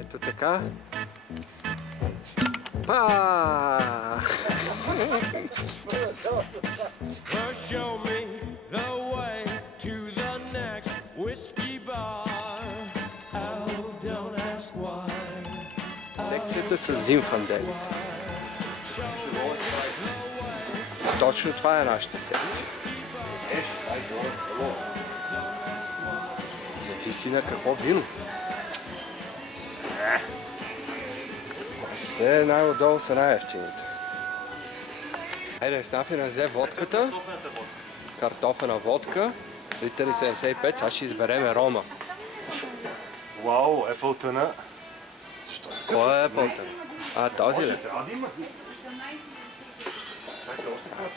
Ето така. Пах! Секцията с Зинфандели. Точно това е нашата секция. Зависи на какво вино. Те най-отдолу са най-евтините. Хайде, Снафина взе водката. Картофена водка. Литър и 75. Сега ще избереме рома. Вау, Еплтъна. Кой е Еплтън? А, този ли?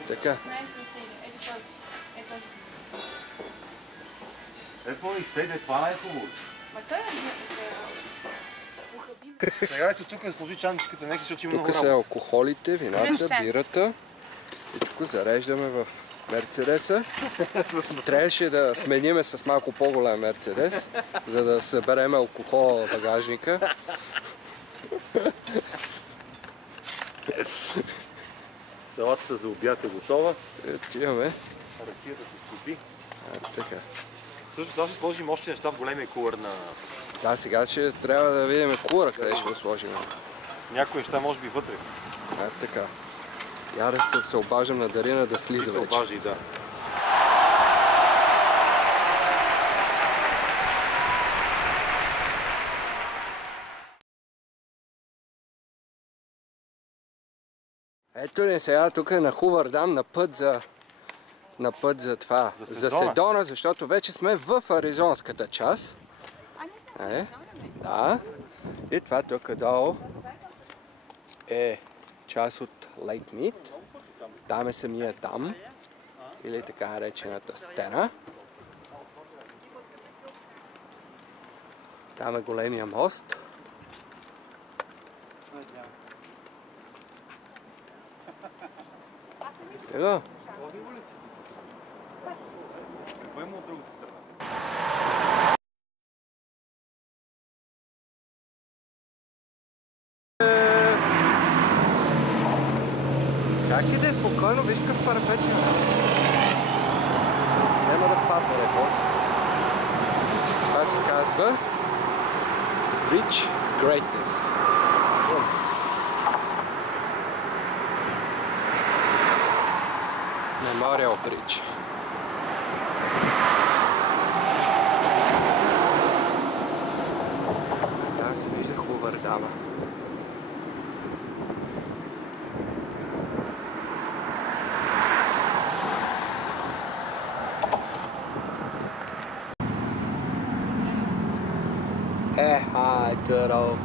Така. Apple изтеgle, това най-хубавото. Сега ето тук сложи чанчиката, нека, защото има много работа. Тук са алкохолите, вината, бирата. Всичко зареждаме в Мерцедеса. Трябваше да смениме с малко по-голям Мерцедес, за да съберем алкохола в багажника. Салатата за обяд е готова. Отиваме. Ракията се стопи. Така. Също сега ще сложим още неща в големия кулър на... Да, сега ще трябва да видим кулъра, къде ще го сложим. Някои неща може би вътре. Така. Я да се обаждам на Дарина да слиза вече. Се обажи, да. Ето ни сега тук на Хувърдам на път за това. За Седона, защото вече сме в аризонската част. Да. И това тук долу е част от Лейк Мит. Там е самия дам, или така наречената стена. Там е големия мост. Така. Какво има от другата страна? Как иде спокойно, виж какъв парапет има. Няма да падне рекорд. Това се казва Reach Greatness. Memorial Bridge. Там се вижда Хувърдама.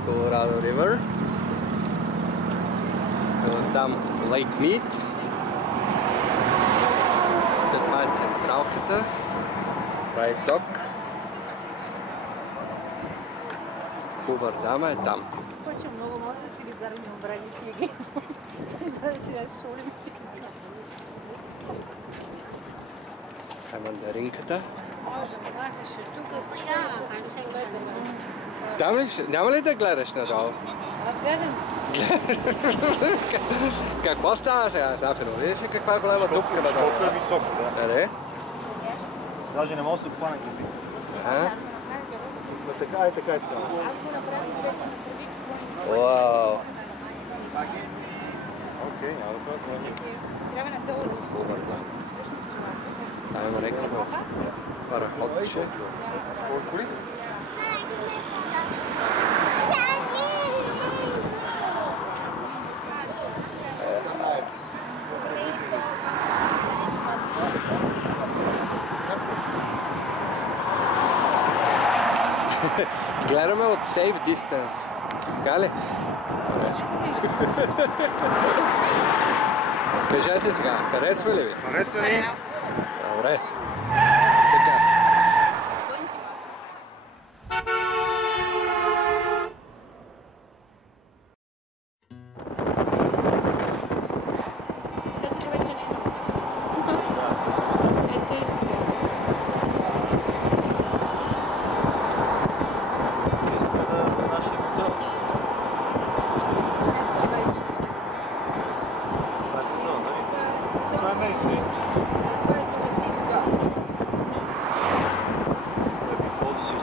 Colorado River. Там Lake Mead. Това е централката. Прави ток. Хувърдама е там. Хоче много може да ми обради книги. Да си да шолим. Това е мандаринката. Може да махаш тук. Там ли? Няма ли да гледаш надолу? Аз гледам. Какво става сега, Снафино? Видиш ли каква голяма дупка надолу? Колко е високо, да. Аре? Даже не може да се обхване клипи. Така и така и така. Вау! Окей, няма да правя това. Трябва на това да се Хувърдама. Там има някакво параходче. Гледаме от safe distance. Така ли? всичко вижда. Кажете сега, харесва ли ви? Харесва ли? Добре.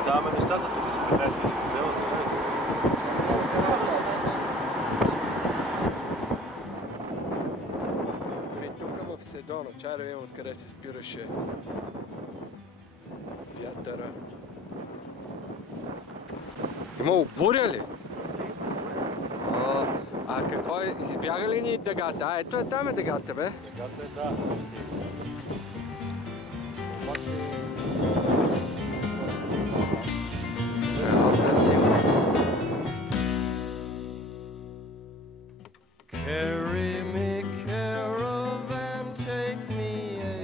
Продаваме нещата, тук са 15 минути хотела. Тук в Седона, чай да видим откъде се спираше вятъра. Имало буря ли? А какво е? Избяга ли ни дъгата? Ето е там е дъгата, бе. Дъгата е, да. Carry me, caravan, take me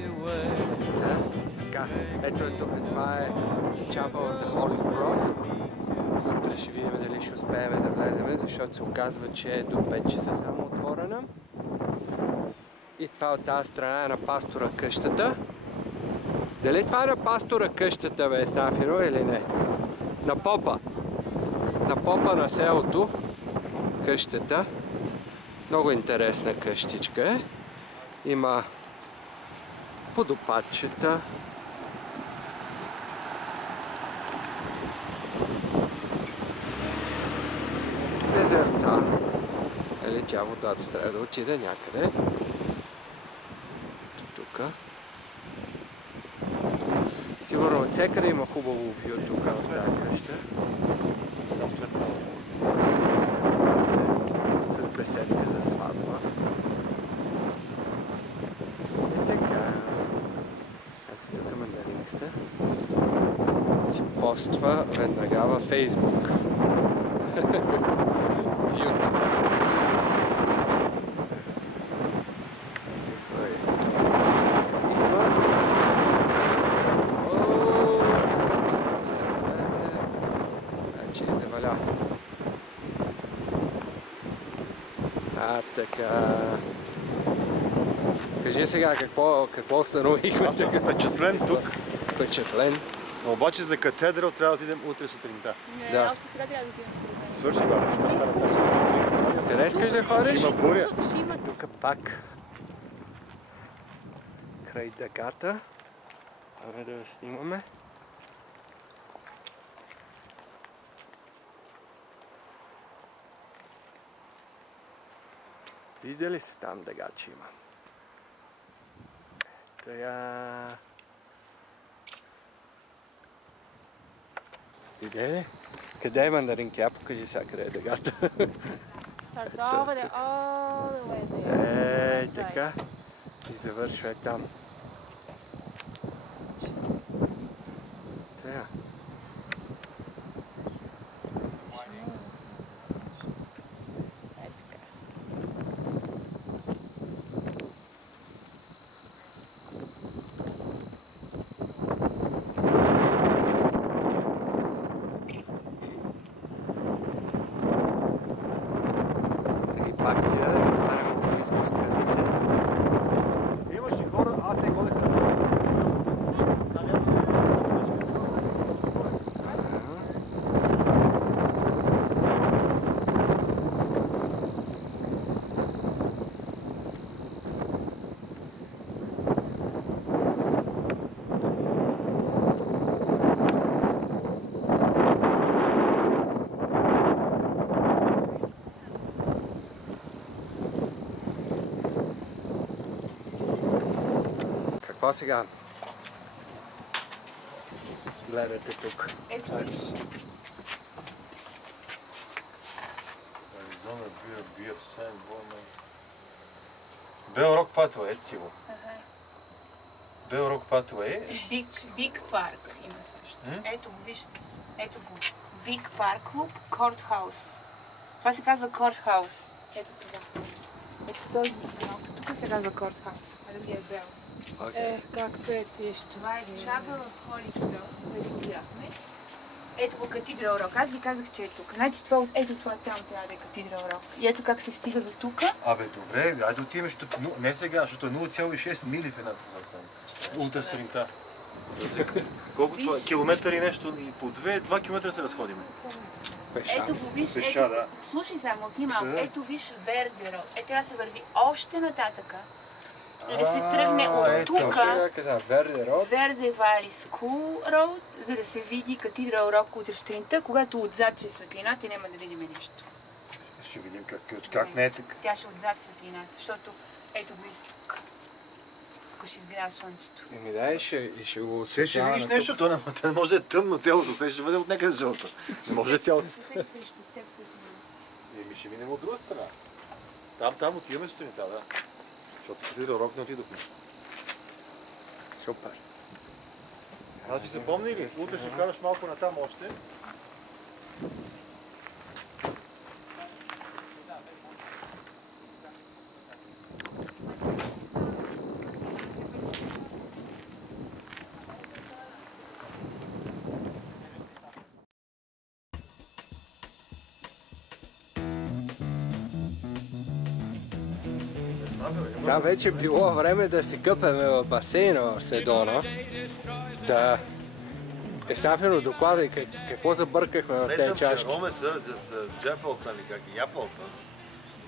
away. Така, ето е тук, това е Chapel of the Holy Cross. Утре ще видим дали ще успеем да влезем, защото се оказва, че е до 5 часа само отворена. И това от тази страна е на пастора къщата. Дали това е на пастора къщата, бе, Стафино, или не? На попа. На попа на селото къщата. Много интересна къщичка е. Има водопадчета. Езерца. Или тя водата трябва да отиде някъде. Тук. Сигурно от всекъде има хубаво вю тук в тази къща. С беседка за сватба. И така. Ето тук мандаринката. Си поства веднага във Фейсбук. Вюто. Така. Кажи сега какво установихме. Аз съм впечатлен тук. Впечатлен. Обаче за катедрал трябва да отидем утре сутринта. Не, още сега трябва да отидем сутринта. Свърши това. Къде искаш да ходиш? Има буря. Тук пак. Край дъгата. Абе да снимаме. Видели си там дъга, че има? Тая... Видели? Къде е мандаринки? Я покажи сега къде е дъгата. Starts over there, all the way there. Ей, така. И завършва е там. Тая. Пак тя да направим по-близко с къдите. Имаше хора, те ходеха. Какво сега? Гледате тук. Ето виж. Аризона, бия, Сайн, Бойна. Белрок Патуей, ето си го. Белрок Патуей. Биг парк има също. Ето го, виж. Ето го. Биг парк клуб, Courthouse. Това се казва Courthouse. Ето това. Ето този малко. Тук се казва Courthouse. А да е бел. Как петиш? Това е Chapel of Holy Cross, където бяхме. Ето го Катедрал Рок. Аз ви казах, че е тук. Значи това, ето това там трябва да е Катедрал Рок. И ето как се стига до тук. Абе, добре, айде отиваме, не сега, защото е 0,6 мили в едната зона. Утре сутринта. Колко това? Километър и нещо, и по 2 километра се разходиме. Ето го виж, Пеша, ето, да. слушай само, внимавам, ето виж Вердеро. Ето трябва да се върви още нататъка. да се тръгне от тука, Верде Вали School Road, за да се види Катедрал Рок утре сутринта, когато отзад ще е светлината и няма да видим нищо. Ще видим как не е така. Тя ще отзад светлината, защото ето го тук. Тук ще изгрява слънцето. Еми да, и ще го осветлява. Ще видиш нещо, то не може да е тъмно цялото, се ще бъде от някъде жълто. Не може цялото. Еми ще минем от друга страна. Там отиваме сутринта, да. Защото Катедрал Рок не отидохме. Супер. Значи се помни ли? Утре ще караш малко натам още. Сега вече било време да се къпеме в басейна в Седона. Да. Естествено, докладай какво забъркахме в тези чашки. Сметам, че ромеца с Джапълтън или как и Япълтън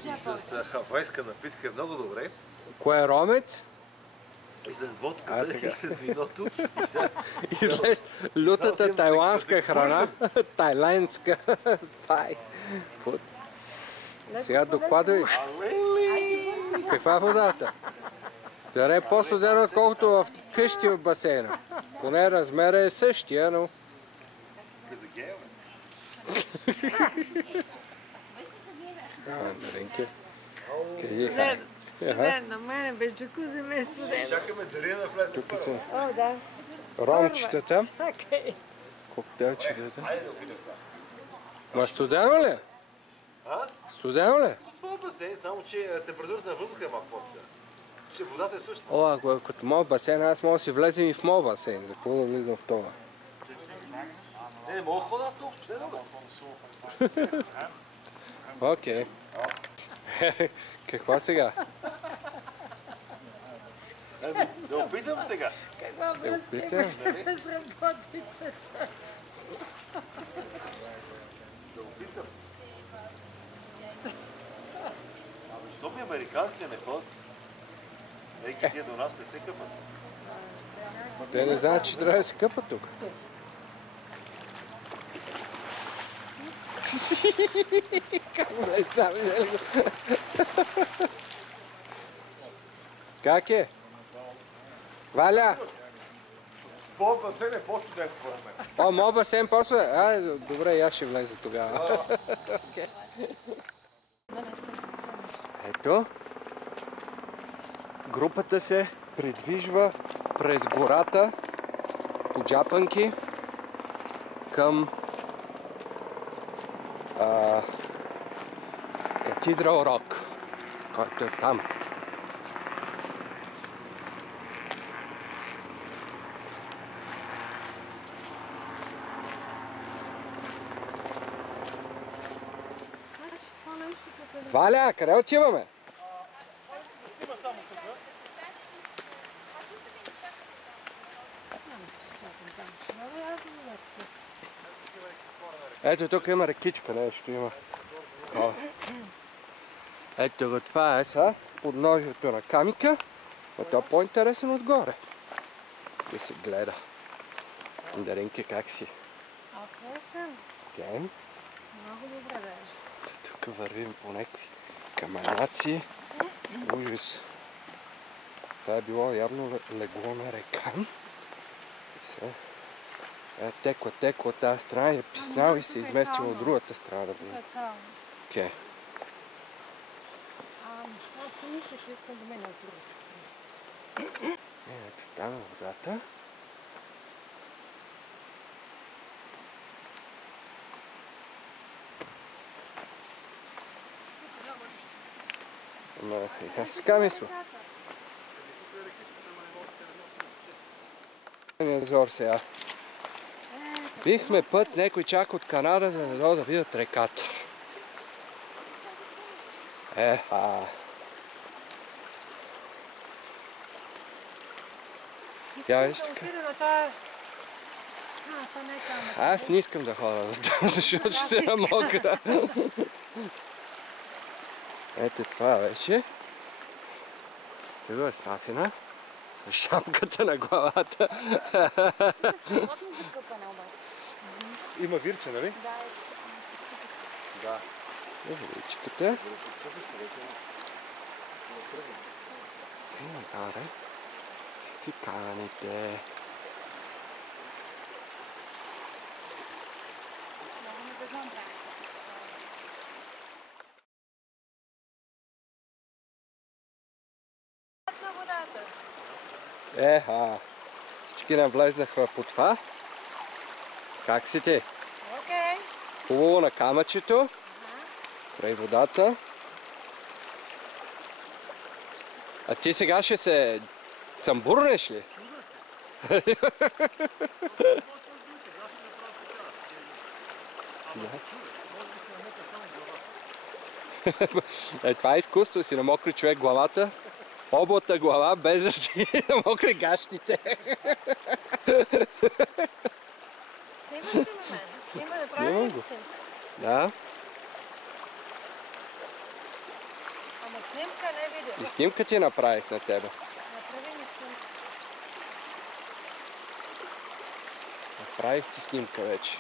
и с хавайска напитка е много добре. Кое е ромец? И след водката, и след виното, и след лютата тайландска храна. Тайландска. Сега докладай. Каква е водата? Да не е по-студена, отколкото в къщи в басейна. Поне размера е същия, но... Студен, на мене без джакузи ме е студен. Чакаме дали да влезе първо. О, да. Ромчетата. Окей. Коктейлчетата. Ма студено ли? Студено ли? Това е басейн, само че температурата на въздуха е малко по-студена. Че водата е също. О, ако е като моят басейн, аз мога да си влезем и в моят басейн. За какво да влизам в това? Не мога да хода, аз толкова студено, бе. Окей. Каква сега? Да опитам сега. Каква връзка имаш с безработицата? Да опитам. Защо ми американците не ходят? Ейки тия до нас не се къпат. Те не знаят, че трябва да се къпат тук. Как е? Валя! Твоят басейн е по-студен според мен. О, моят басейн по-студен? Добре, аз ще влезе тогава. Ето. Групата се придвижва през гората по джапанки към Катедрал Рок, който е там. Валя, къде отиваме? Ето тук има рекичка, нещо има. Ето го, това е сега подножието на камика, но това е по-интересен отгоре. И се гледа. Даринки, как си? Окей съм. Окей. Много добре беше. Тук вървим по някакви камъняци. Ужас. Това е било явно легло на река. Текло от тази страна и е писнал и се изместил от другата страна да бъде. Окей. Аз си мисля, че искам да мина от другата страна. Ето там е водата. Аз така мисля. Зор сега. Бихме път някой чак от Канада, за да дойдат да видят реката. Я виж така. Аз не искам да ходя до там, защото ще се намокра. Ето това беше. Тук е Стафина с шапката на главата. Плотно закъпане обаче. Има вирче, нали? Да, Да. Водичката. Аре. Стиканите. Еха, всички навлезнаха по това. Как си ти? Окей. Хубаво на камъчето. Край водата. А ти сега ще се цамбурнеш ли? Чуда се. Това е изкуство, си намокри човек главата. Облата глава, без да си намокри гащите. Снимаш ли на мен? Снима да правим ли снимка? Да. Ама снимка, не видео. И снимка ти направих на тебе. Направи ми снимка. Направих ти снимка вече.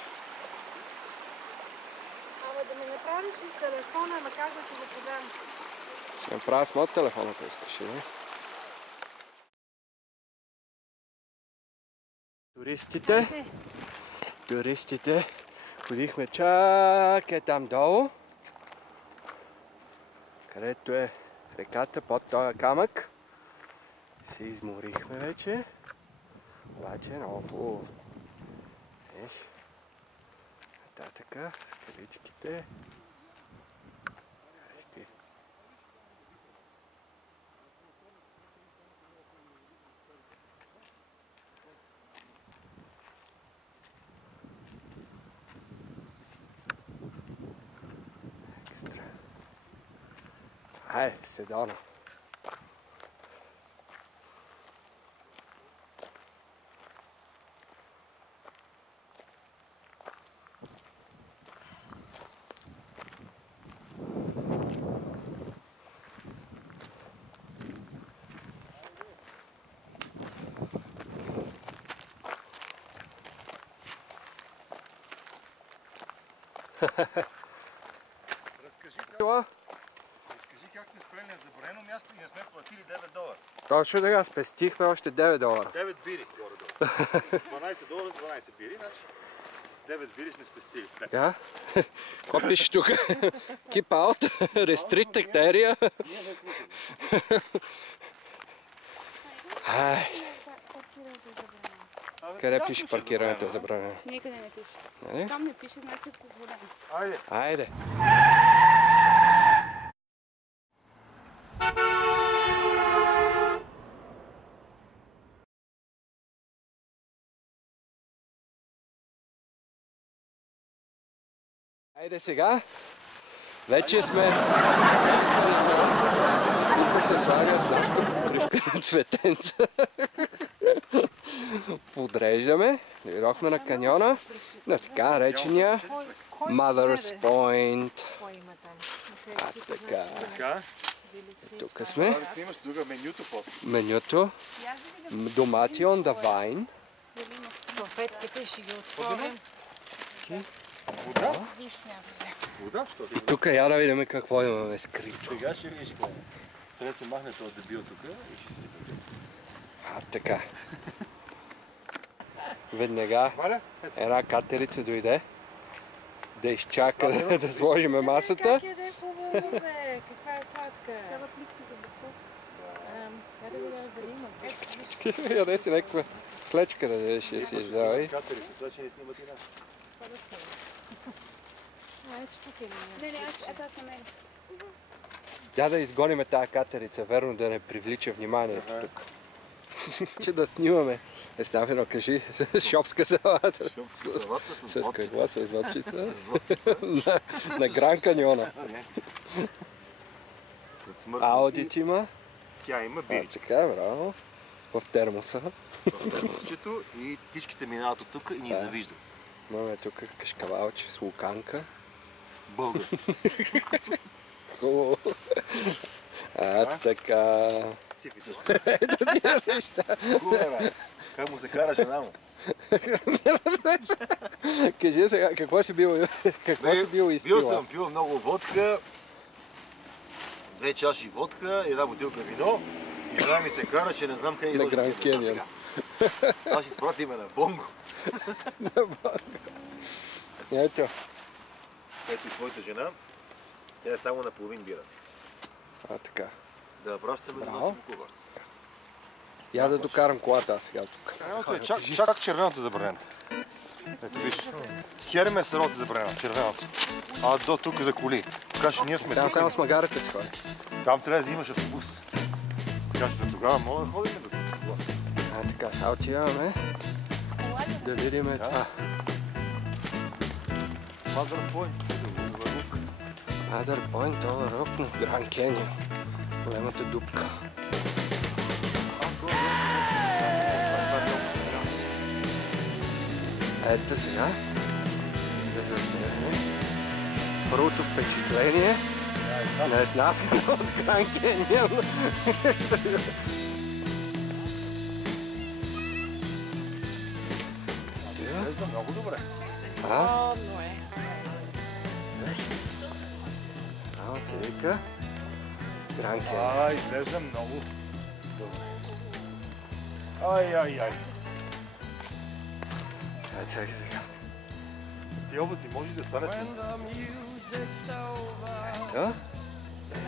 Ама да ми направиш и с телефона, ама как да ти го подам? Ще направя с моят телефон, ако искаш, не? Туристите, ходихме чак там долу, където е реката под този камък. Се изморихме вече, обаче много хубаво. Виж, нататъка, скаличките. Екстра. Ай, Седона. Разкажи как сме спрели на забранено място и не сме платили $9. Точно така, спестихме още $9. 9 бири горе-долу. $12 с 12 бири, значи 9 бири сме спестили. Да? Какво пише тук? Keep out, restricted area. Къде пише паркирането е забранено? никъде не пише. Нали? Там не пише, значи е позволено. Айде. Айде. Айде сега. Вече сме... Тук се слага с наска покривка на цветенца. Подреждаме. Дойдохме на каньона. На така наречения Mother's Point. Кой има там? А така. Така. Тук сме. Да снимаш тук менюто после. Менюто. Домати on the vine. Салфетките ще ги отворим. Вода? Вода? Що? И тук я да видим какво имаме с Крис. Сега ще видиш какво е. Трябва да се махне този дебил тук и ще си сипе. А така. Веднага Валя, ето. една катерица дойде да изчака да сложиме масата. Как е да е хубаво, бе? Каква е сладка? Трябва плитки за буков. Хайде го да занимам. Яде си някаква клечка да дадеш и си издавай. Катерица, сега че не снимат и нас. Не, аз намерих. Тя да изгониме тази катерица, верно да не привлича вниманието тук. Че да снимаме. Естествено, кажи, шопска салата. Шопска салата с С какво? водчица. С водчица? На Гран Каньона. Аудит има. Тя има А, биричка така, браво. В термоса. в термосчето и всичките минават от тук и ни завиждат. Имаме тук кашкавалче с луканка. Български. Хубаво. А, така. Сифица. Куле, бе. Как му се кара жена му? Кажи сега, какво си бил изпил? Бил съм пил много водка, 2 чаши водка, 1 бутилка вино и жена ми се кара, че не знам къде изложи Гранд тези неща Кенион. сега. Аз ще изпратя име на Бонго. Ето. Ето и твоята жена, тя е само на половин бира. А, така. Да я пращаме да Браво. носим кувард. Я да докарам колата аз сега тук. Червеното е чак червеното е забранено. Ето виж. Херме сърното е забранено, червеното. А до тук за коли. Кажеш, ние сме Там тук. само с магарите си ходи. Там трябва да взимаш автобус. Кажеш, тогава мога да ходим до това. А, така, сега отиваме да видим това. Мазър Пойнт. Мадър Пойнт, Overlook на Гранд Кенион. Големата дупка. Ето сега да заснемем първото впечатление на изнасяне от Гранд Кенион. Изглежда много добре. А? Но е. Право се вика Гранд Кенион. Изглежда много добре. Ай. Чакай сега. Ти облаци можеш да станеш. Ето.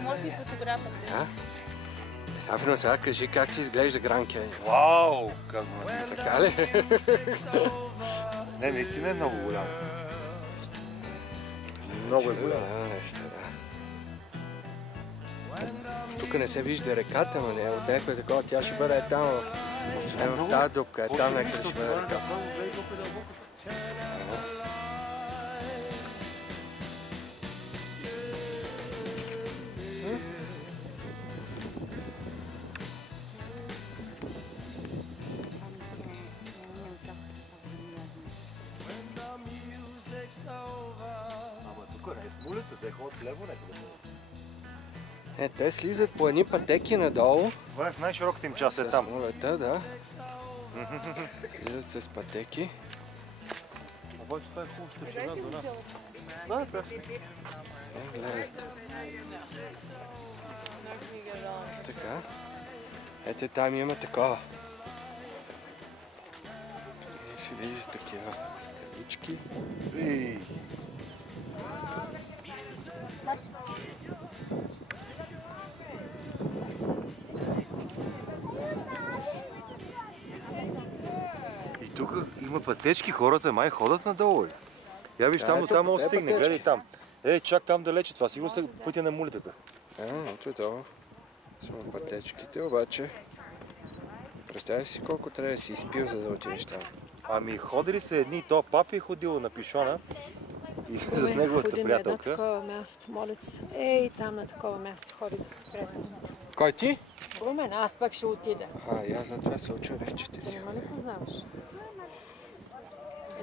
Може би фотографът. Да. Стефано, сега кажи как ти изглежда Гранд Кенион. Вау, казвам. Така ли? Не, наистина е много голям. Много е голям. Да, нещо, да. Тук не се вижда реката, но не, от някой такова, тя ще бъде там в тази дупка, там някъде ще бъде реката. Ама тук не е смулята, те ходят лево някъде. Те слизат по едни пътеки надолу. Това е в най-широката им част, е там. С мулета, да. Слизат с пътеки. Обаче това е хубаво, ще чуна до нас. Да, пресно. Гледайте. Така. Ето там има такова. И се вижда такива скалички. Ей! И тук има пътечки, хората май ходят надолу. Я виж, там до там може да стигне, гледай там. Ей, чак там далече, това сигурно са пътя на мулетата. Ето това. Само пътечките, обаче. Представя си колко трябва да си изпил, за да отидеш там. Ами ходили са едни, то папи е ходил на пишона и с неговата Ходи на приятелка. едно такова място, молец. Ей, там на такова място ходи да се пресне. Кой ти? Румен, аз пък ще отида. И аз затова се очудих, че ти си. Няма ли познаваш?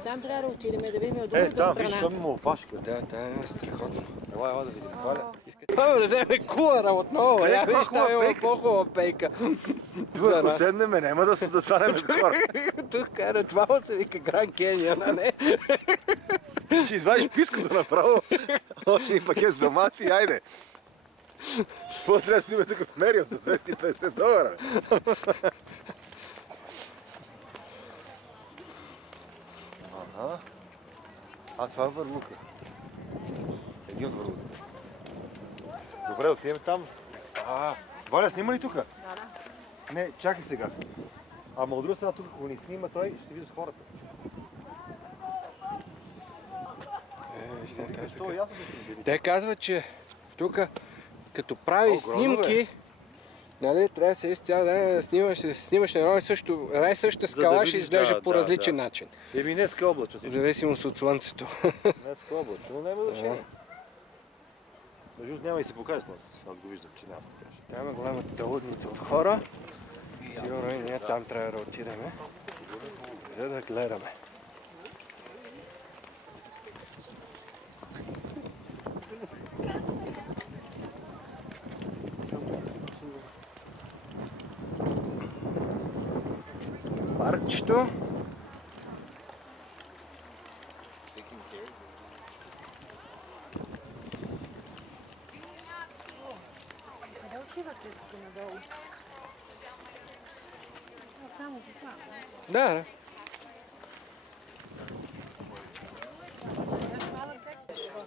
Там трябва да отидем да видим от другата Там, страна. виж, там има опашка. Да, е страхотно. Ела да видим. Валя. Това да вземе кулара отново. Къде Я е виж, по-хубава там има пейка? по-хубава пейка. Тук ако седнем, няма да станем скоро. Тук кара това се вика Гранд Кенион, а не? Ще извадиш пиското направо. Още и пакет с домати, айде. После трябва да спиме тук в Мерио за $250. Ага. Това е върлука. Един от върлуците. Добре, отидем там. Валя, снима ли тука? Да. Не, чакай сега. Ама от друга страна тук, ако ни снима той, ще видиш хората. Защо ясно да си били? Те казват, че тук като прави снимки, нали, трябва да се из цял ден да снимаш на едно и също, същата скала ще изглежда по различен начин. Еми днеска облачно си. В зависимост от слънцето. Днеска облачно, но няма значение. Между няма и се покаже слънцето. Аз го виждам, че няма се покаже. Там е голямата лудница от хора. Сигурно и ние там трябва да отидем, за да гледаме. камичето. Къде отивате тук надолу? Само това. Да.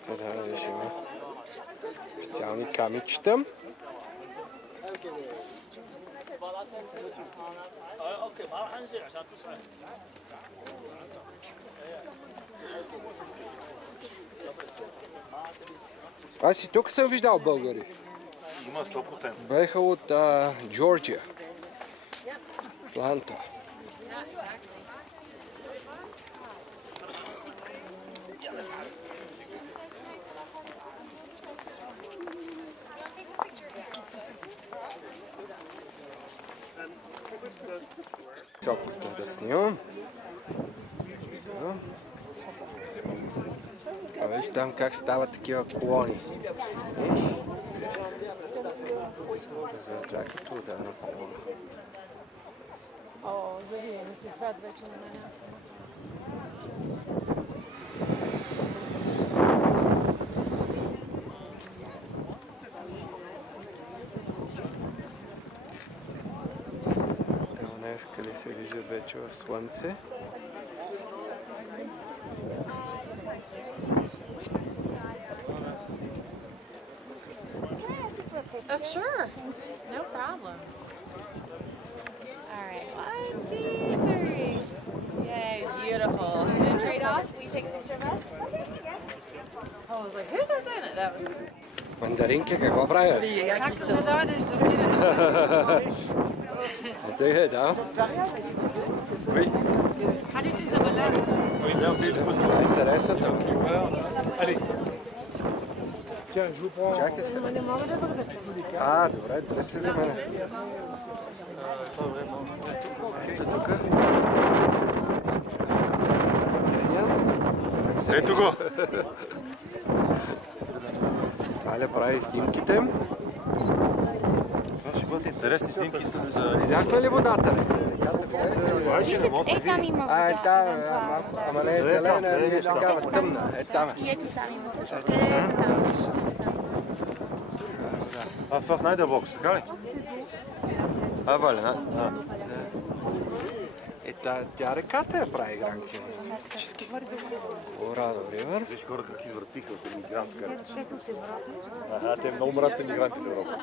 Да, виж има специални камичета. Аз и тук съм виждал българи. Има 100%. Беха от Джорджия. Атланта. Високото да снимам. А виж там как стават такива колони. Чакай ударна колона. О, завине ми се свят вече на мен. Аз съм. Днес къде се вижда вече в слънце. Sure, no problem. All right, 1, 2, 3. Yay, beautiful. And trade off, will you take a picture of us? I was like, who's that in it? That was... Мандаринки, какво правят? Чакам да дойдеш да отидеш. Ето е, да. Хайде, че завалям. Това е интересното. Чакай се. Не мога да вървя. Добре, дръж се за мен. Ето тук. Ето го! Аля прави снимките. Това ще бъдат интересни снимки с... Видяхме ли водата? Там има вода. Малко. Ама не е зелена, е такава тъмна. Е там. И ето там има също. Това в най-дълбоко, така ли? Валя, Тя реката я прави Гранки. Орадо Ривър. Виж хора как извъртиха от емигрантска река. Те много мразят емигранти в Европа.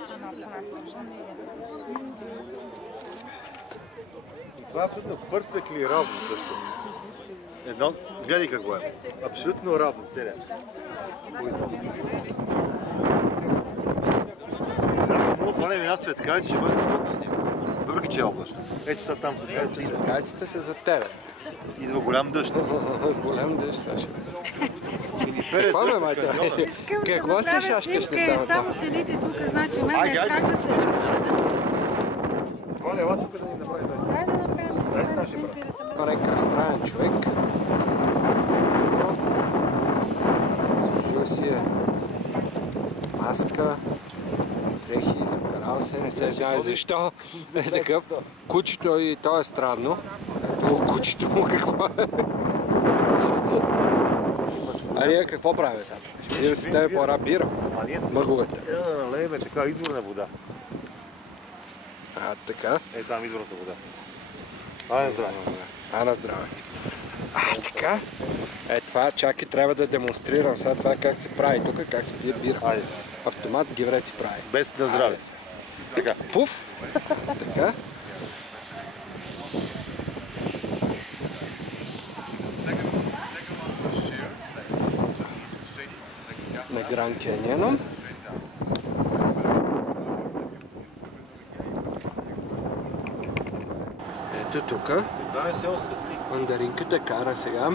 Това е абсолютно перфектли равно също. Гледай какво е. Абсолютно равно целият. Сега много хванем една светкавица, ще бъде страхотна снимка. Въпреки че е облачно. Ето са там светкавиците. Светкавиците са за тебе. Идва голям дъжд. Голям дъжд, Саша. Какво ме, майта? Какво се шашкаш на самата? Само седите тук, значи мен ме е страх да се... Това ли ела тук да ни направи тази? Дай да направим с мен снимка и да се... Река странен човек. Служил си е маска, дрехи, изоперал се, не се знае защо. Е такъв. Кучето и то е странно. Ето кучето му какво е. А ние какво правим сега? Ще видим с тебе по-ра бира. Мъговете. Налееме така изворна вода. Така. Е там изворната вода. На здраве. На здраве. Така. Това чакай, трябва да демонстрирам сега това как се прави тук, как се пие бира. Автомат гевреци прави. Без на здраве. Така. Пуф. Така. На Гранд Кеньън. Ето тук. Мандаринката кара сега.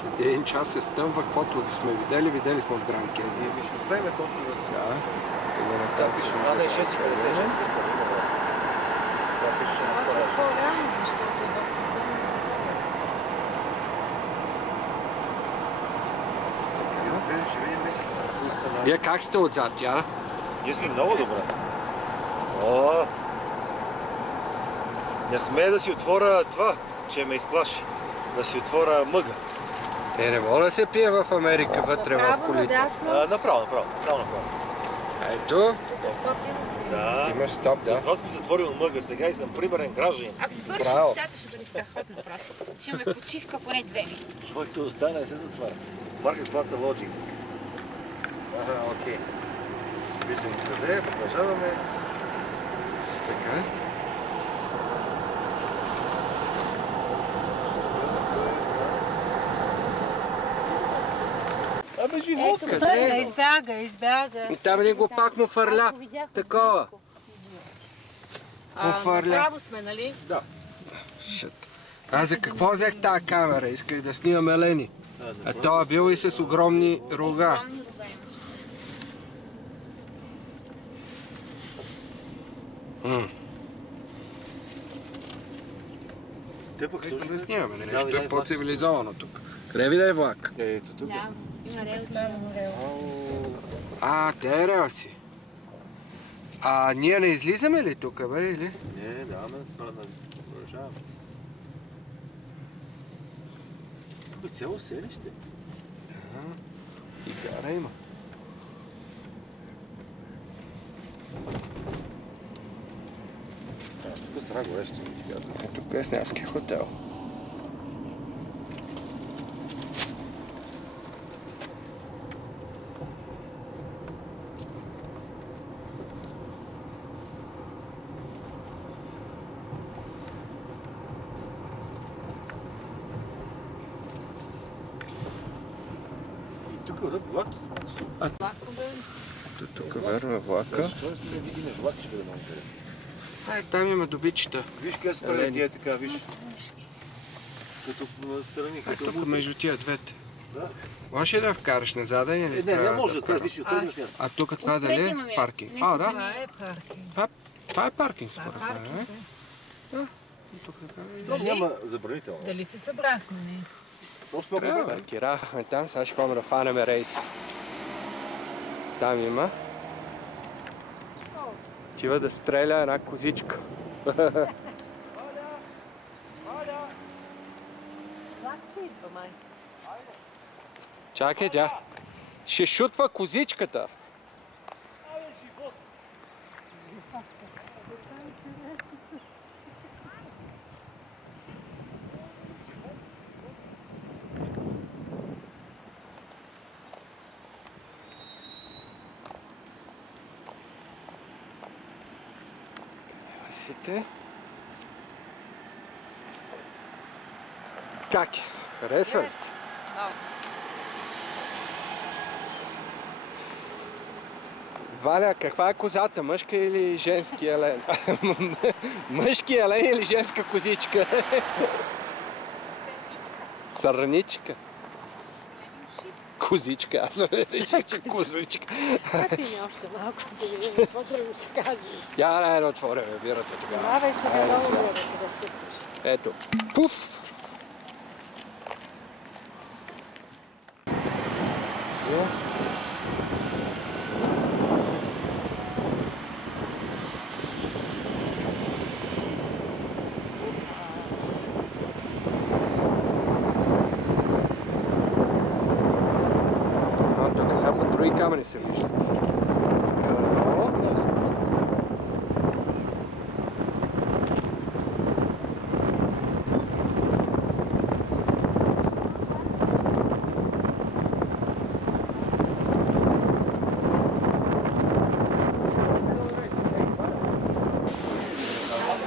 След един час се стъмва, каквото сме видели сме от Гранд Кеньън. Ще успеем точно да се... Да. Камерата се Да, 6,56. Това пише на това. По-рано, защото е доста Вие как сте отзад, Яра? Ние сме много добре. О! Не смея да си отворя това, че ме изплаши. Да си отворя мъга. Не мога да се пие в Америка вътре в колите. Направо. Само направо. Ето. Да. Имаш стоп, да. С вас съм затворил мъга сега и съм примерен гражданин. Ако свършиш устата, ще бъде страхотно просто. Ще имаме почивка поне 2 минути. Който остане, не се затваря. Market Plaza Logic. Окей. Виждам къде, продължаваме. Така. Абе, живот! Къде? Избяга. И там ли го пак му фърля? Такова. Право сме, нали? Да. Аз за какво взех тази камера? Исках да снимам Елени. А той е бил и с огромни рога. Те пък Нека да снимаме, нещо е по-цивилизовано тук. Къде ви да е влак? Ето тук. Има релси. Те е релси. Ние не излизаме ли тук, бе, или? Не, продължаваме. Тук е цяло селище. И гара има. Тук е страна горещо. Тук е снелски хотел. Тук върват влак. Тук върва влака. Защо не сме видим влак, ще бъде много интересно. Там има добичета. Виж къде са прелетия така, виж. Като страни, като Тук между тия двете. Да. Можеш ли да вкараш на заден или Не може да вкараш? виж от този място. А тук това дали е паркинг? Да. Това е паркинг. Това е паркинг според мен, Да. Тук Няма забранително. Дали се събрахме? Не. Просто малко трябва, паркирахме там, сега ще ходим да фанем рейс. Там има. Тива да стреля една козичка. Чакай, тя. Ще шутва козичката. Как е? Харесва ли ти? Валя, каква е козата? Мъжка или женски елен? Мъжки елен или женска козичка? Сърничка. Козичка, аз съм реших, че козичка. Капи ми още малко да видим какво друго ще кажеш. Я дай да отворя бирата тогава. Давай сега долу бирата да стъпиш. Ето. Пуф! Тук сега по други камъни се виждат.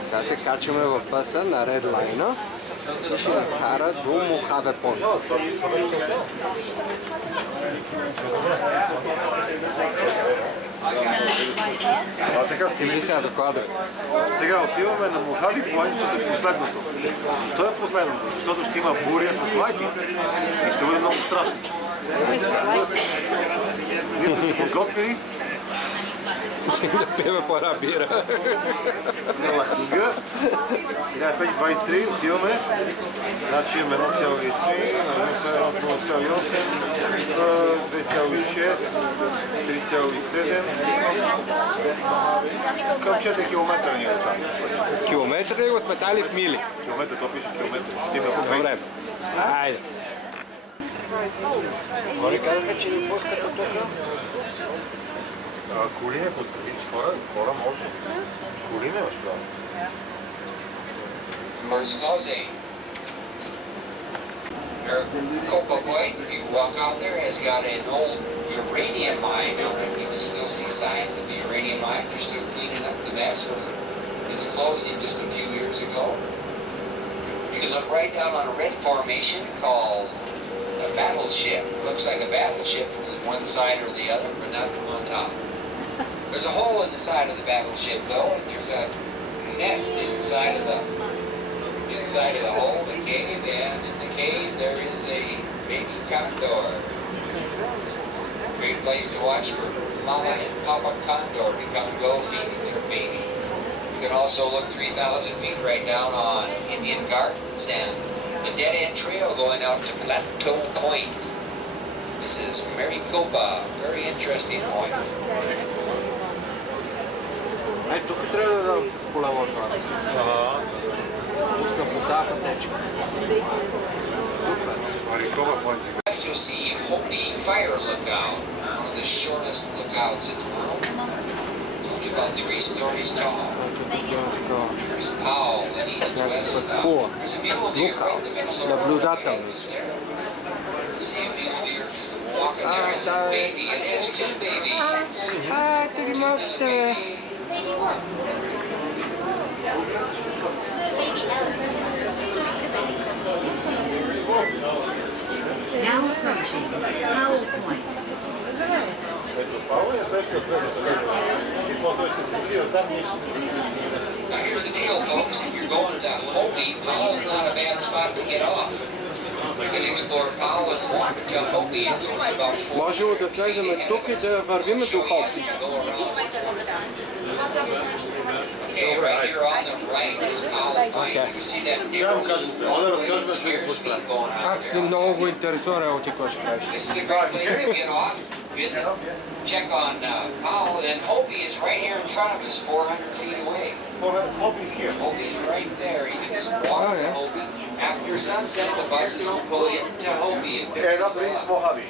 Сега се качваме в пъса на Редлайна и ще ни кара до Мохаве Понт. Така стига. Сега доклада. Сега отиваме на Мохави Пойнт, ще е последното. Защо е последното? Защото ще има буря с лайтинг и ще бъде много страшно. Ние сме се подготвили Да пиеме по една бира. Нова книга. Сега е 5.23, отиваме. Значи имаме 1,3, 1,8, 2,6, 3,7. Към 4 км ни е там. Километри ли го сме дали в мили? Километър, то пише километър. Ще има по 20. Добре. Айде. Хора казаха, че ни пускат от тук. Коли не пускат, видиш хора може. Коли не имаш право. Doors closing. Copa Point, if you walk out there, has got an old uranium mine out there. You can still see signs of the uranium mine. They're still cleaning up the mess. It's closing just a few years ago. You can look right down on a red formation called a battleship. Looks like a battleship from one side or the other, but not from on top. There's a hole in the side of the battleship, though, and there's a nest inside of the hole, the cave, and in the cave there is a baby condor. Great place to watch for Mama and Papa Condor to come and go feeding their baby. You can also look 3,000 feet right down on Indian Gardens and the dead-end trail going out to Plateau Point. This is Maricopa, very interesting point. Ай, тук трябва да дам с колелото. Тук потапа сечка. Left you'll see Hopi Fire Lookout, one of the shortest lookouts in the world. It's only about 3 stories tall. There's Powell and east-west stuff. There's a mule deer right in the middle of the road. You see a mule deer just walking there as his baby. It has 2 babies. Ти ги малките, бе. Now approaching Powell Point. Now here's the deal, folks. If you're going to Hopi, Powell's not a bad spot to get off. You can explore Powell and walk to Hopi. It's only about 4 Можем да слезем тук и да вървим до Хопи. Okay, right here on the right is Powell Point. You see that Ти много го интересува работи, какво ще кажеш. This is a great place to get off, visit, check on Powell, and Hopi is right here in front of us, 400 feet away. Hopi's here. Hopi's right there. You can just walk to Hopi. After sunset, the buses will pull you into Hopi. And also this is Mojave.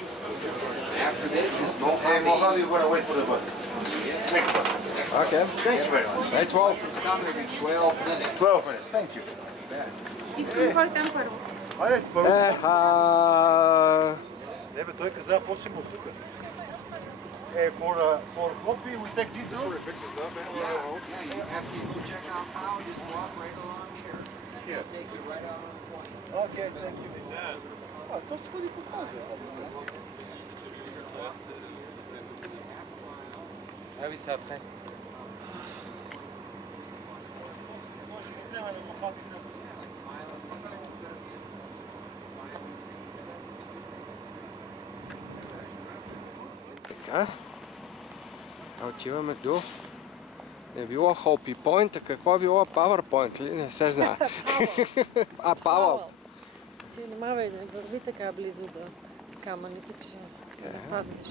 After this is And Mojave. Mojave, we're gonna wait for the bus. Next bus. Окей. Thank you very much. Hey, 12. This is coming in 12 minutes. 12 minutes, thank you. Искам да ходя там първо. Айде, първо. Еха. Не бе, той каза, почнем от тук. For Hopi, we take this road. Okay, thank you. То се ходи по фаза. Ah oui, c'est après. Така. Отиваме до... Не било Hopi Point, а какво е било PowerPoint ли? Не се знае. Powell. Ти внимавай да не върви така близо до камъните, че да паднеш.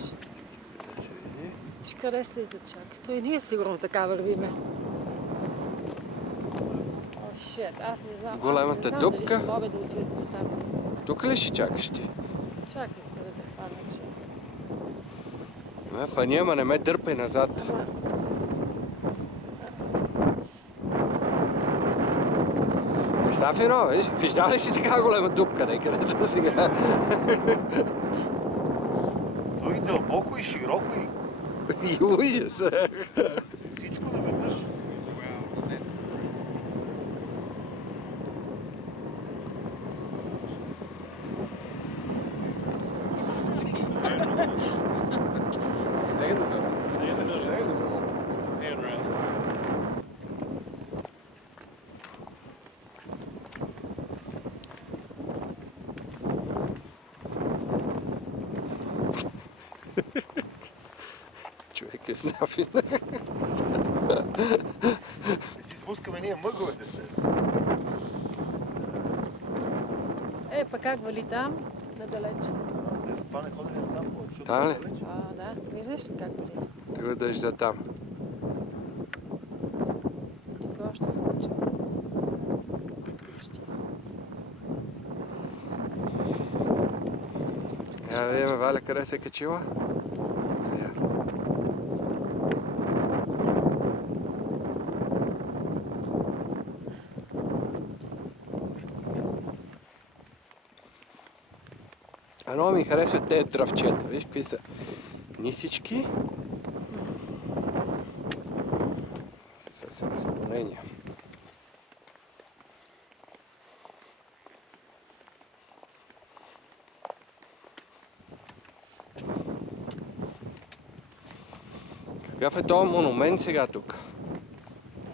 Да се види. Виж къде слиза чак. Той ние сигурно така вървиме. О, шет, аз не знам. Големата дали дупка. ще мога да отида до там. Тук ли ще чакаш ти? Чакай се да те хвана, че... Ме фани, ама не ме дърпай назад. Представи едно, виж? Виждава ли си така голема дупка некъдето сега? Той дълбоко и широко И ужас. всичко наведнъж. Stay in the middle. Stay in the middle. Човек е с Нафин. Не си спускаме ние мъговете сте. Па как вали там? Надалеч. Затова не ходили на там повече. Там ли? Да. Виждаш ли как вали? Трябва да ижда там. Тук още случай. Почти. Я видим Валя къде се е качила. Сега. Много ми харесват тези дръвчета. Виж какви са нисички. С разклонения. Какъв е този монумент сега тук?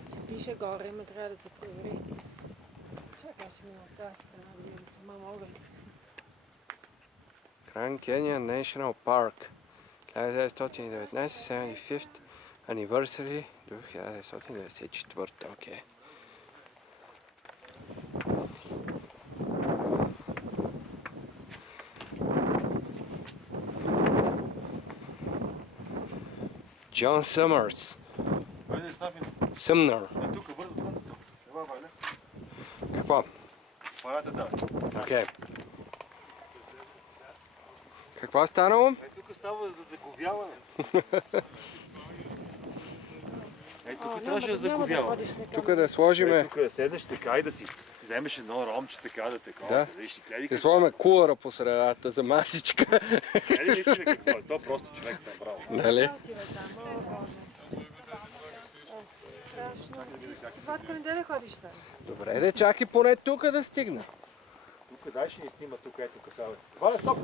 Се пише горе, ме трябва да се провери. Чакай, ще мина от тази страна, да видим сама мога ли. Grand Canyon National Park 1919 75th Anniversary до 1994. Окей. Джон Съмърс. Войде, Стафин. Съмнър. Тук, бързо слънцето. Ева, Валя. Какво? Парата да. Окей. Какво е станало? Тук става за заговяване. Тук трябваше да заговява. Тук да сложиме... Тук да седнеш така и да си вземеш едно ромче така да така. Да. Да сложиме кулъра по средата за масичка. Гледай наистина какво е. То просто човек там, браво. Нали? Страшно. Ти Ватко, не да ходиш там? Добре, да чакай поне тук да стигна. Тук дай ще ни снима тук, ето касава. Валя, стоп!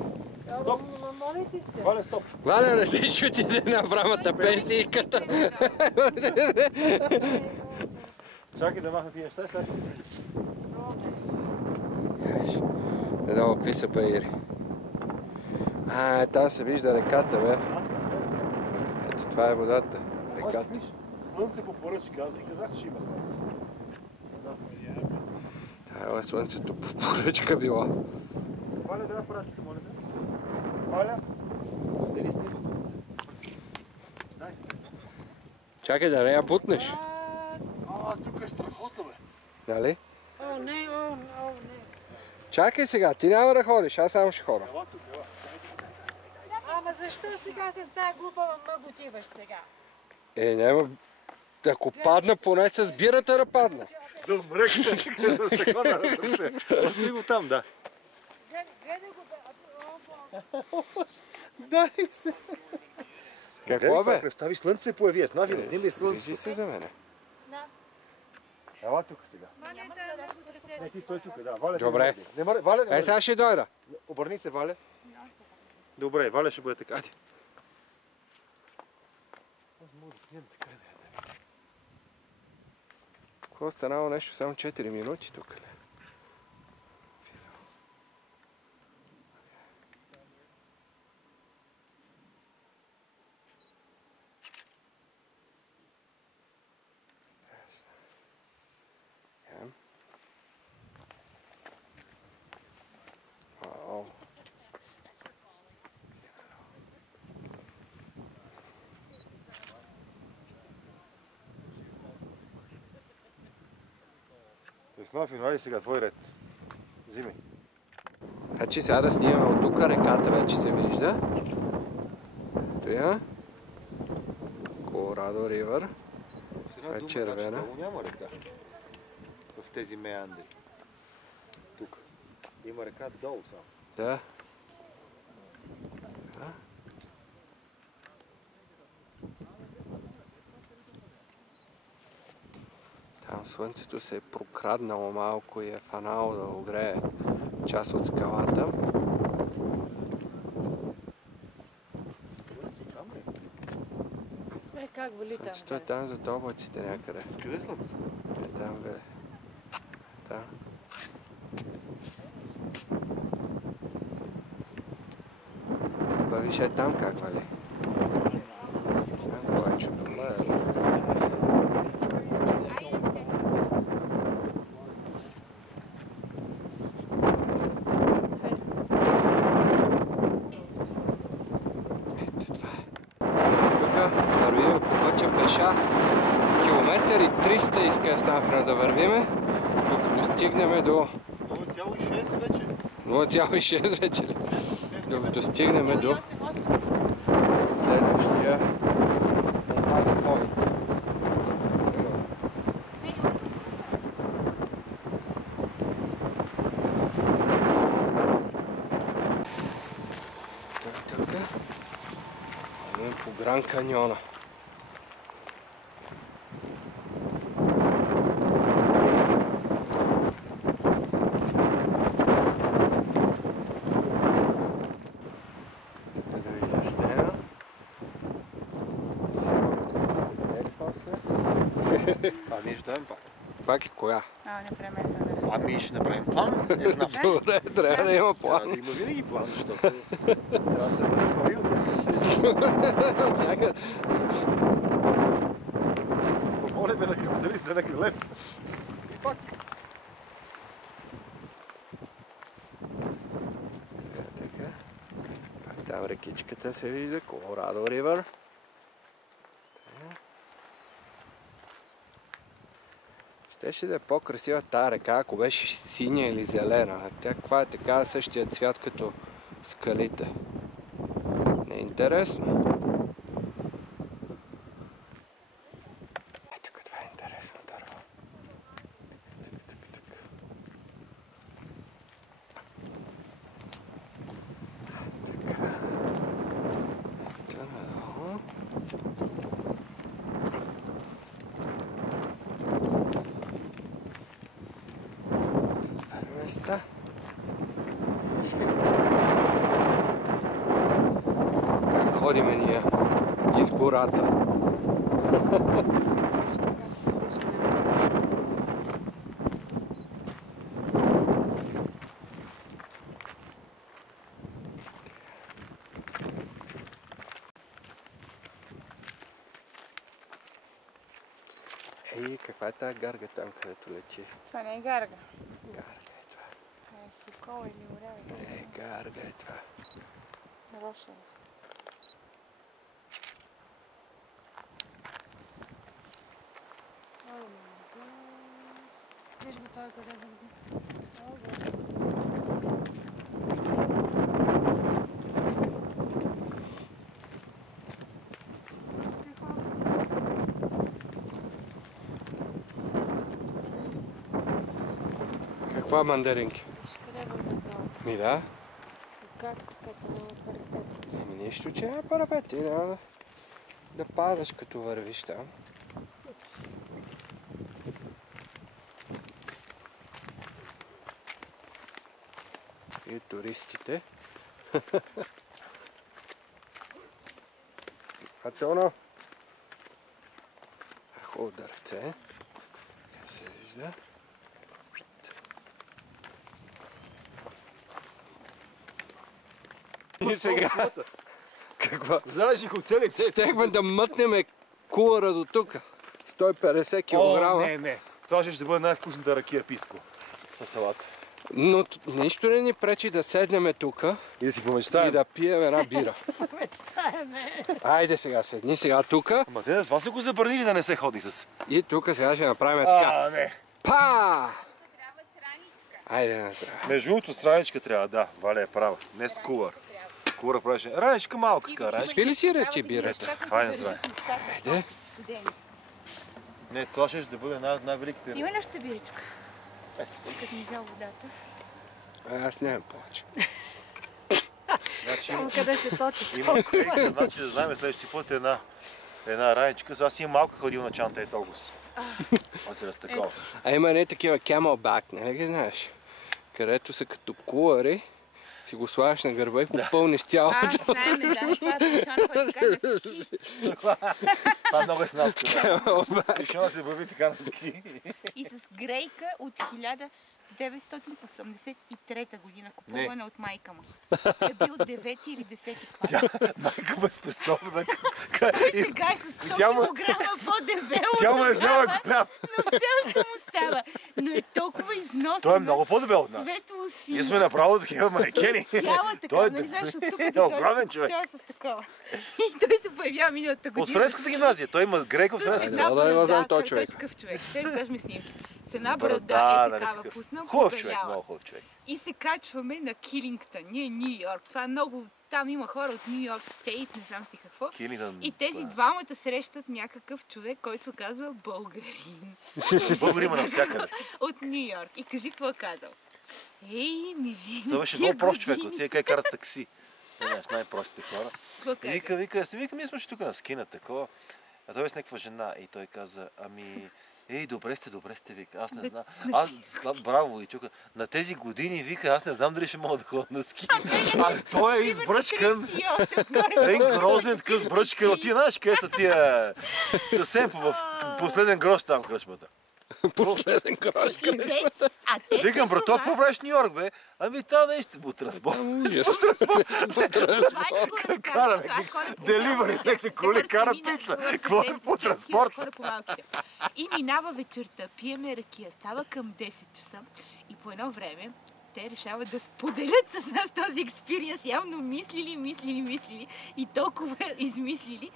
Стоп! Моля ти се. Валя, стоп! Валя, не ти ще отиде на врамата пенсийката. Чакай да махна тия неща сега. Едно, какви са паири. Там се вижда реката, бе. Ето, това е водата. Реката. Слънце по поръчка, аз ви казах, че има слънце. Това е слънцето по поръчка било. Валя, дай апаратчето, моля те. Валя, дали снима тук? Дай. Чакай да не я бутнеш. Тук е страхотно, бе. Нали? О, не. Чакай сега, ти няма да ходиш, аз само ще ходя. Ела тук, ела. Ама защо сега с тая глупава мъг отиваш сега? Няма... Ако падна, поне с бирата да падна. Добре, с такова да съм се. Остави го там, да. Гледай го да... Дай се. Какво бе? Представи, слънце се появи, аз нави да снимай слънце. Вижи се за мене. Ела тук сега. Не, ти стой тук, да. Валя, Добре. Валя, Сега ще дойда. обърни се, Валя. Добре, Валя ще бъде така. Ади. Какво е станало нещо? Само 4 минути тук ли? Вау. Снафин, айде сега, твой ред. Взимай. Значи сега да снимаме от тук, реката вече се вижда. Тоя. Колорадо Ривър. Сега червена. долу няма река. В тези меандри. Тук. Има река долу само. Да. Там слънцето се е прокраднало малко и е фанало да огрее част от скалата. Как вали там? Слънцето е там зад облаците някъде. Къде е слънцето? Е там, бе. Там. Ба виж е там как вали. Там го е. Вървим по пътя пеша. Километър и 300 изкъснахме да вървиме, докато стигнем до 0,6 вече. 0,6 вече ли? Докато стигнем до следващия point. Тук вървим по Гранд Каньона. Ние ще дадем пак. Пак и коя? Непременно. Ами ще направим план. Не знам. Добре, трябва да има план. Трябва да има винаги план, защото трябва да се бъде правилно. Се помолиме на капиталиста на Крилев. И пак. Така. Пак там рекичката се вижда, Колорадо Ривър. Щеше да е по-красива тази река, ако беше синя или зелена. А тя каква е така, същия цвят като скалите. Не е интересно. Ето какво е интересно дърво. Така. Ето надолу. Места. Как ходиме ние из гората. Ей, каква е тази гарга там, където лети? Това не е гарга. Гарга е това. Това е сокол или орел. Е, гарга е това. Нарочно. Виж го той къде върви. Каква мандаринки? Къде върви долу? Ми да. Как като парапет? Ами нищо, че е парапет. Ти няма да падаш като вървиш там. И туристите. Атоно. Хубаво дървце. Как се вижда? И сега. Какво? Знаеш ли хотелите? Щехме да мъкнем кулъра до тук. 150 кг. Не. Това ще бъде най-вкусната ракия писко. Със салата. Но нищо не ни пречи да седнем тук И да си помечтаем. и да пием една бира. Мечтаеме. Айде сега, седни сега тук. Ама те с вас са го забранили да не се ходи с... И тук сега ще направим така. не. Па! Трябва страничка. Айде на здраве. Между другото страничка трябва, да. Валя е права. Не с кулър. Кулър правеше. Раничка малка така. Раничка. Спи ли си рече бирата? Хайде на здраве. Айде. Не, това ще бъде най-великите. Има нещо биричка. Като ми взял водата. Аз нямам повече. Значи, Там къде се точи има толкова. значи да знаем следващия път една раничка. Аз имам малка ходилна чанта, е толкова. Аз се разтакова. А има не такива camelback, нали ги знаеш? Където са като кулъри, си го слагаш на гърба и го пълниш цялото. Знаем, не да, това е чан, който така на ски. Това много е снаска. Решава да се бъви така на ски. И с грейка от 1000 1983 година, купувана от майка му. Е бил 9 или 10 клас. Майка му е спестовна. Той сега е с 100 килограма по-дебело. Тя му е взела голям. Но все още му става. Но е толкова износена. Той е много по-дебел от нас. Светло синя. Ние сме направо такива манекени. Цяла така, нали знаеш, от тук е огромен човек. Той е с такова. И той се появява миналата година. От френската гимназия. Той има грек от френската Една гимназия. брада, той е такъв човек. Ще ви кажем снимки. С една брада е такава пусна. Хубав човек, много хубав човек. И се качваме на Килингтън. Ние Ню Йорк. Това е много... Там има хора от Ню Йорк Стейт, не знам си какво. И тези двамата срещат някакъв човек, който се казва българин. Българин има навсякъде. От Ню Йорк. И кажи какво казал. Ей, ми вие. Той беше много прост човек, от тия карат такси. Най-простите хора. И вика, ние сме тук на скина, такова. А той е с някаква жена и той каза, ей, добре сте, вика, аз не знам. Браво, и чука. На тези години, вика, аз не знам дали ще мога да ходя на ски. А той е избръчкан. Един грозен такъв сбръчкан. От тия, знаеш, къде са тия съвсем в последен грош там кръчмата. Последен грош. Викам, брато, какво правиш в Ню Йорк, бе? Та нещо, бутерспорт. Кара деливари с някакви коли, кара пица. Какво е бутерспорт? И минава вечерта, пиеме ракия, става към 10 часа и по едно време те решават да споделят с нас този експириенс. Явно мислили и толкова измислили.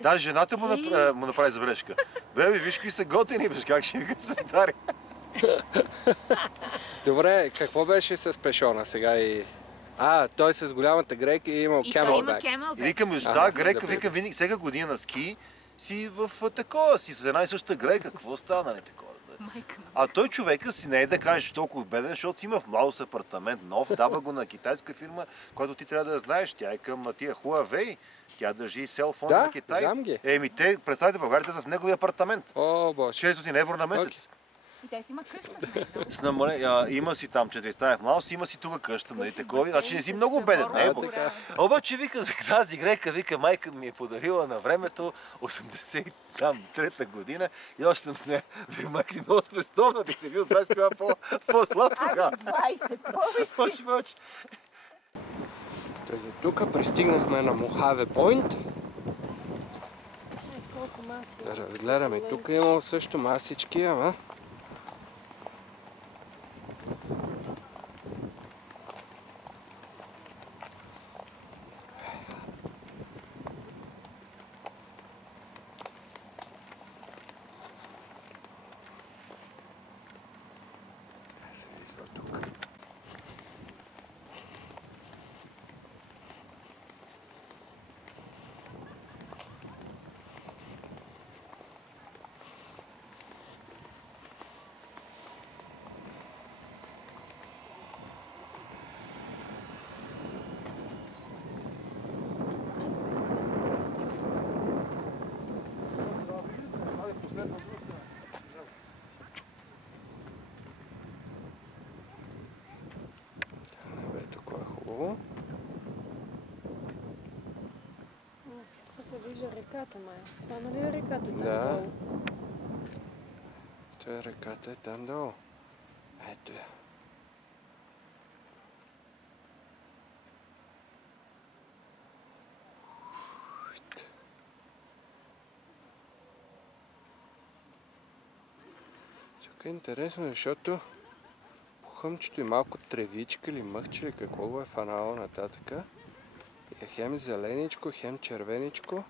Да, жената му направи забележка. Беби, виж какви са готини, виж как ще вика се стари. Добре, какво беше с пешона сега и... той с голямата грека и имал Camelback. И викам, грека, викам, винаги, всяка година на ски си в такова, си с една и съща грека. Какво става, нали такова? А той човека си не е да кажеш толкова беден, защото си има в Младос апартамент нов, дава го на китайска фирма, която ти трябва да знаеш. Тя е към тия Huawei. Тя държи селфон на Китай. Знам ги. Те, представете, България, те са в неговия апартамент. О, боже. 400 евро на месец. И те си има къща. Има си там 4 стая в Младос, има си тук къща, нали такова. Значи не си много беден, не е бог. Обаче вика за тази грека, вика, майка ми е подарила на времето 83-та година и още съм с нея. Вика, майка ти много спестовна, ти си бил с 20 кг по-слаб тогава. 20 повече. Тук пристигнахме на Мохаве Пойнт. Колко маси. Да разгледаме. Тук е имало също масички, ама... Тук се вижда реката, май. Това нали е реката там Да. долу? Това е реката е там долу. Ето я. Тук е интересно, защото по хъмчето и малко тревичка или мъхче или какво го е фанало нататъка. И е хем зеленичко, хем червеничко.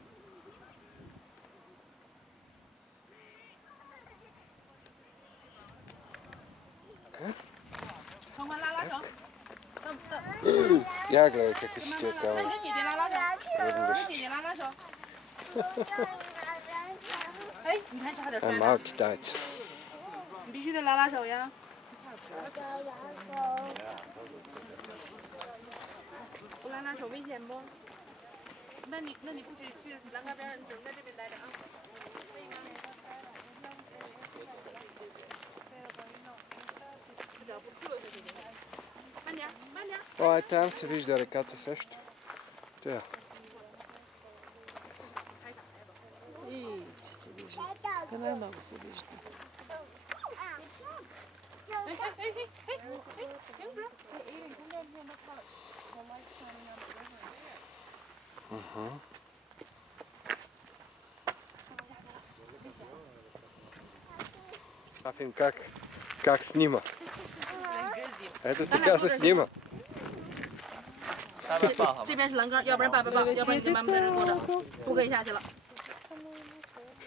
Я гледай какви си тия камъни. Малък китаец. 必须得拉拉手呀。不拉拉手危险不？那你不许去栏杆边儿，你只能在这边待着啊。可以吗？脚不错，慢点，慢点。О, там се вижда реката също. Тя. И че се вижда. Къде много се вижда. Афин, как снима? Это така се снима. 这边是栏杆，要不然爸爸抱，要不然你跟妈妈在这坐着，不可以下去了。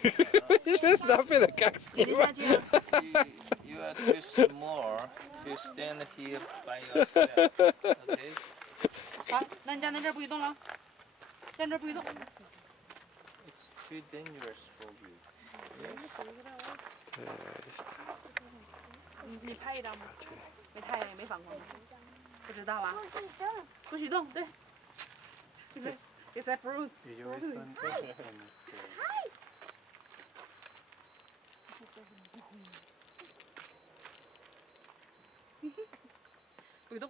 Афин, как снима? You are too small to stand here by yourself. Okay? 好，那你站在这儿不许动了，站这儿不许动。 It's too dangerous for you. 你拍一张吧，没太阳也没反光，不知道啊。不许动，对。Is that fruit? Bùi Túc.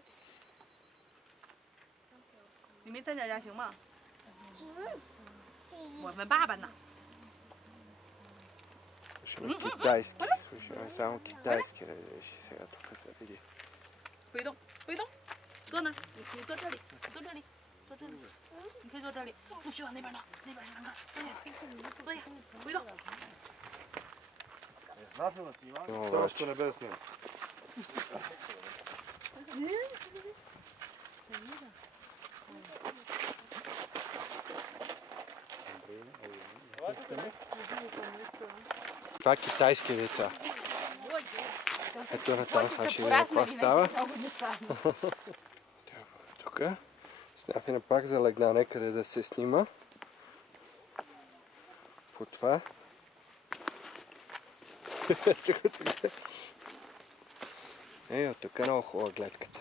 你没站脚架行吗？行。我们爸爸呢？ Слушаме китайски. Слушаме само китайски речи сега тук за види. 不许动，不许动，坐那儿，你坐这里，坐这里，坐这里，你可以坐这里，不许往那边弄，那边是栏杆，坐下，不许动。 Знате да снимаш? Само що не бе да снимаш. Това е китайски деца. Ето на там сега ще видим какво става. Тук. Сняфина пак залегна некъде да се снима. По това. Ето тук е много хубава гледката.